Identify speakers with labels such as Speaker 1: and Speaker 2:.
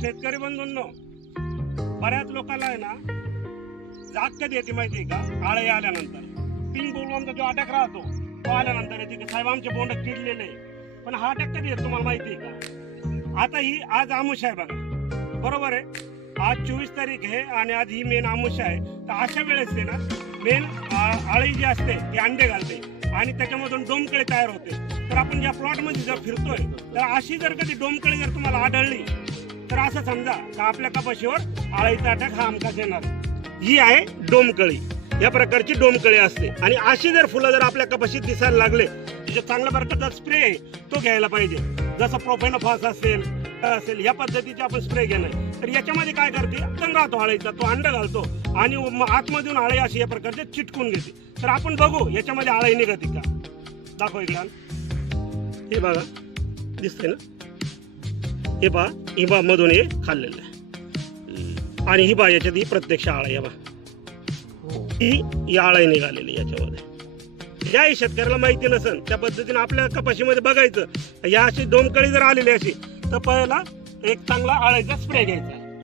Speaker 1: शेतकरी बंधूंनो बऱ्याच लोकांना आहे ना जात कधी येते माहिती आहे का? आळे आल्यानंतर. पिंग बोलवांचा जो अटॅक राहतो तो आल्यानंतर येते की साहेब आमचे बोंड किडलेले पण हा अटॅक कधी येतो तुम्हाला माहिती आहे का? आता ही आज आमुष आहे बघा. बरोबर आहे? आज चोवीस तारीख आहे आणि आज ही मेन आमुष आहे. तर अशा वेळेस आहे ना मेन आळी जी असते ती अंडे घालते आणि त्याच्यामधून डोमकळे तयार होते. तर आपण ज्या प्लॉटमध्ये जर फिरतोय तर अशी जर कधी डोमकळी जर तुम्हाला आढळली तर असं समजा का आपल्या कपाशीवर आळीचा अटॅक हा आमकाच येणार. ही आहे डोमकळी. या प्रकारची डोमकळी असते. आणि अशी जर फुलं जर आपल्या कपाशीत दिसायला लागले त्याच्यात चांगल्या प्रकारचा स्प्रे आहे तो घ्यायला पाहिजे. जसं प्रोफेनोफॉस असेल असेल या पद्धतीचे आपण स्प्रे घेणं तर याच्यामध्ये काय करते तण राहतो आळीचा तो अंड घालतो आणि मग आतमधून आळी अशी या प्रकारचे चिटकून घेते. तर आपण बघू याच्यामध्ये आळी निघते का? दाखव इकडे. हे बघा. दिसतंय ना? हे बा ही मधून हे खाल्लेलं आहे. आणि ही बा याच्यात ही प्रत्यक्ष आळा आहे बा ही ही आळा निघालेली याच्यामध्ये. ज्याही शेतकऱ्याला माहिती नसेल त्या पद्धतीने आपल्या कपाशीमध्ये बघायचं. या अशी दोन कळी जर आलेली अशी तर पहिला एक चांगला आळायचा स्प्रे घ्यायचा.